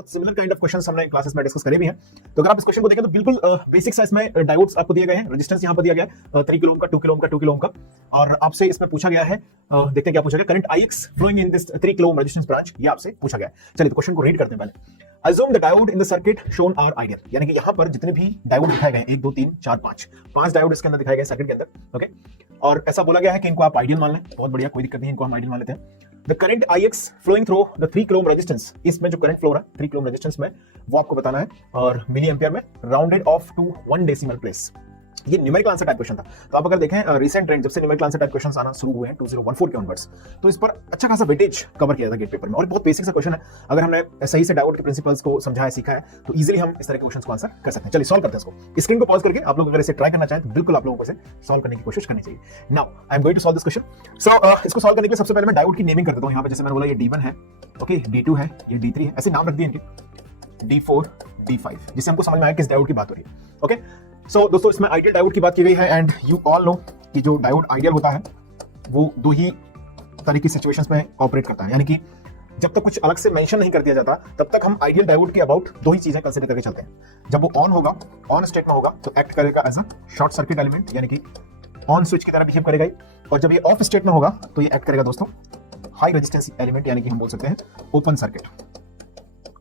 बहुत similar kind of questions हमने classes में डिस्कस करे भी हैं। तो अगर आप इस क्वेश्चन को देखें तो बिल्कुल बेसिक सा इसमें डायोड्स आपको दिए गए हैं, रेजिस्टेंस यहाँ पर दिया गया है 3 किलो ओम का, 2 किलो ओम का, 2 किलो ओम का, और आपसे इसमें पूछा गया है, देखते हैं क्या पूछा गया, current Ix flowing in this 3 kilo ohm resistance branch, ये आपसे पूछा गया है। चलिए तो क्वेश्चन को रीड करते हैं पहले। Assume the diode in the circuit shown are ideal, यानी कि यहाँ पर जितने भी डायोड दिखाए गए 1 2 3 4 5 डायोड इसके अंदर दिखाए गए सर्किट के अंदर, ओके। और ऐसा बोला गया है कि इनको आप आइडियल मान लें, बहुत बढ़िया, कोई दिक्कत नहीं, इनको हम आइडियल मान लेते हैं। The current Ix flowing through the 3 kilo ohm resistance, इसमें जो करंट फ्लो रहा है 3 किलो ओम रेजिस्टेंस में, वो आपको बताना है, और मिली एम्पियर में rounded off to 1 decimal place. ये न्यूमेरिकल आंसर टाइप क्वेश्चन था। तो आप अगर देखें रिसेंट ट्रेंड जब से न्यूमेरिकल आंसर टाइप क्वेश्चंस आना शुरू हुए हैं 2014 के ऑनवर्ड्स, तो इस पर अच्छा खासा वेटेज कवर किया था गेट पेपर में, और बहुत बेसिक सा क्वेश्चन है। अगर हमने सही से डायोड के प्रिंसिपल्स को समझा है, सीखा है, तो इजीली हम इस तरह के क्वेश्चंस को आंसर कर सकते हैं। चलिए सॉल्व करते हैं इसको। स्क्रीन को पॉज करके आप लोग अगर इसे ट्राई करना चाहें तो बिल्कुल आप लोगों को इसे सॉल्व करने की कोशिश करनी चाहिए। Now I am going to solve this question. So इसको सॉल्व करने के लिए सबसे पहले मैं डायोड की नेमिंग कर देता हूं। यहां पे जैसे मैंने बोला ये D1 है, ओके, D2 है, ये D3 है, ऐसे नाम रख दिए इनके, D4 D5, जिससे हमको समझ में आया किस डायोड की बात हो रही है, ओके। सो दोस्तों इसमें आइडियल डायोड की बात की गई है, एंड यू ऑल नो कि जो डायोड आइडियल होता है वो दो ही तरह की सिचुएशंस में ऑपरेट करता है, यानी कि जब तक कुछ अलग से मेंशन नहीं कर दिया जाता तब तक हम आइडियल डायोड के अबाउट दो ही चीजें कंसीडर करके चलते हैं। जब वो ऑन होगा, ऑन स्टेट में होगा, तो एक्ट करेगा as a short circuit element, यानी कि ऑन स्विच की तरह बिहेव करेगा, और जब ये ऑफ स्टेट में होगा तो ये एक्ट करेगा दोस्तों हाई रेजिस्टेंस एलिमेंट, यानी कि हम बोल सकते हैं ओपन सर्किट,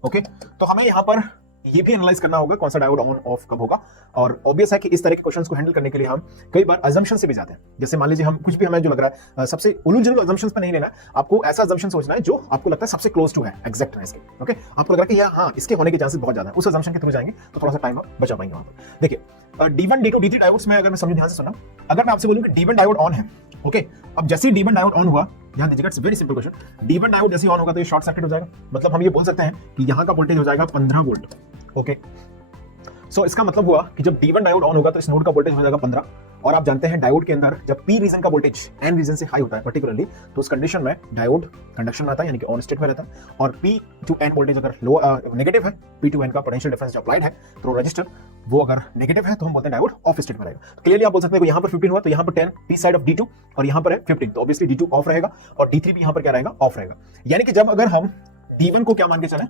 ओके। तो हमें यहाँ पर ये भी एनालाइज करना होगा कौन सा डायोड ऑन ऑफ कब होगा, और ऑब्वियस है कि इस तरह के क्वेश्चंस को हैंडल करने के लिए हम कई बार अजम्पशन से भी जाते हैं। जैसे मान लीजिए हम कुछ भी हमें जो लग रहा है, सबसे उलझुल अजम्पशंस पे नहीं लेना है, आपको ऐसा अजम्पशन सोचना है जो आपको लगता है सबसे क्लोज टू है, एग्जैक्ट है इसके, ओके। आपको लग रहा है कि हाँ इसके होने के चांसेस बहुत ज्यादा है, उस अजम्पशन के थ्रू जाएंगे तो थोड़ा सा टाइम बचा पाएंगे वहां पर। देखिए D1 D2 D3 डायोड्स में अगर मैं समझूं, ध्यान से सुनना, अगर मैं आपसे बोलूं कि D1 डायोड ऑन है, ओके, अब जैसे ही D1 डायोड ऑन हुआ, ध्यान दीजिएगा, it's very simple question, D1 diode जैसे ऑन होगा तो ये शॉर्ट सर्किट हो जाएगा, मतलब हम ये बोल सकते हैं कि यहाँ का वोल्टेज हो जाएगा 15 वोल्ट, ओके। सो इसका मतलब हुआ कि जब D1 डायोड ऑन होगा तो इस नोड का वोल्टेज हो जाएगा 15, और आप जानते हैं डायोड के अंदर जब P रीजन का वोल्टेज N रीजन से हाई होता है पर्टिकुलरली, तो उस कंडीशन में डायोड कंडक्शन में आता है, यानी कि ऑन स्टेट में रहता है, और P टू N वोल्टेज अगर लो नेगेटिव है, P टू N का पोटेंशियल डिफरेंस जो अप्लाइड है थ्रू रजिस्टर, वो अगर नेगेटिव है तो हम बोलते हैं डायोड ऑफ स्टेट में रहेगा। तो क्लियरली आप बोल सकते हैं यहाँ पर 15 हुआ तो यहाँ पर 10 P साइड ऑफ D2, और यहाँ पर है 15, तो ऑब्वियसली D2 ऑफ रहेगा और D3 भी यहाँ पर क्या रहेगा, ऑफ रहेगा। यानी कि जब अगर हम D1 को क्या मान के चलें,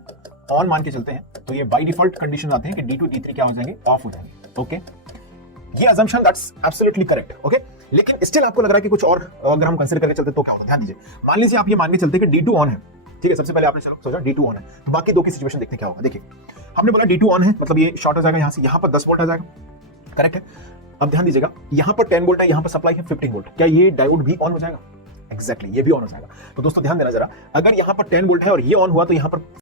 ऑन मान के चलते हैं, तो ये बाय डिफॉल्ट कंडीशन आते हैं कि D2 D3 क्या हो जाएंगे, ऑफ हो जाएंगे, ओके। ये assumption that's absolutely correct, okay. लेकिन स्टिल आपको लग रहा है कि कुछ और अगर हम कंसीडर करके चलते तो क्या होगा, ध्यान दीजिए। मान लीजिए आप ये मान के चलते हैं कि D2 ऑन है, ठीक है, सबसे पहले आपने चलो सोचा D2 ऑन है, तो बाकी दो की सिचुएशन देखते हैं क्या होगा। देखिए हमने बोला D2 ऑन है, मतलब ये शॉर्ट हो जाएगा यहाँ से, यहाँ पर 10 वोल्ट आ जाएगा, करेक्ट है। अब ध्यान दीजिएगा, यहाँ पर 10 वोल्ट है, यहाँ पर सप्लाई है 15 वोल्ट, क्या ये डायोड भी ऑन हो जाएगा? एग्जैक्टली, ये भी ऑन हो जाएगा। तो दोस्तों ध्यान देना जरा, अगर यहाँ पर 10 वोल्ट है और ये ऑन हुआ तो यहाँ पर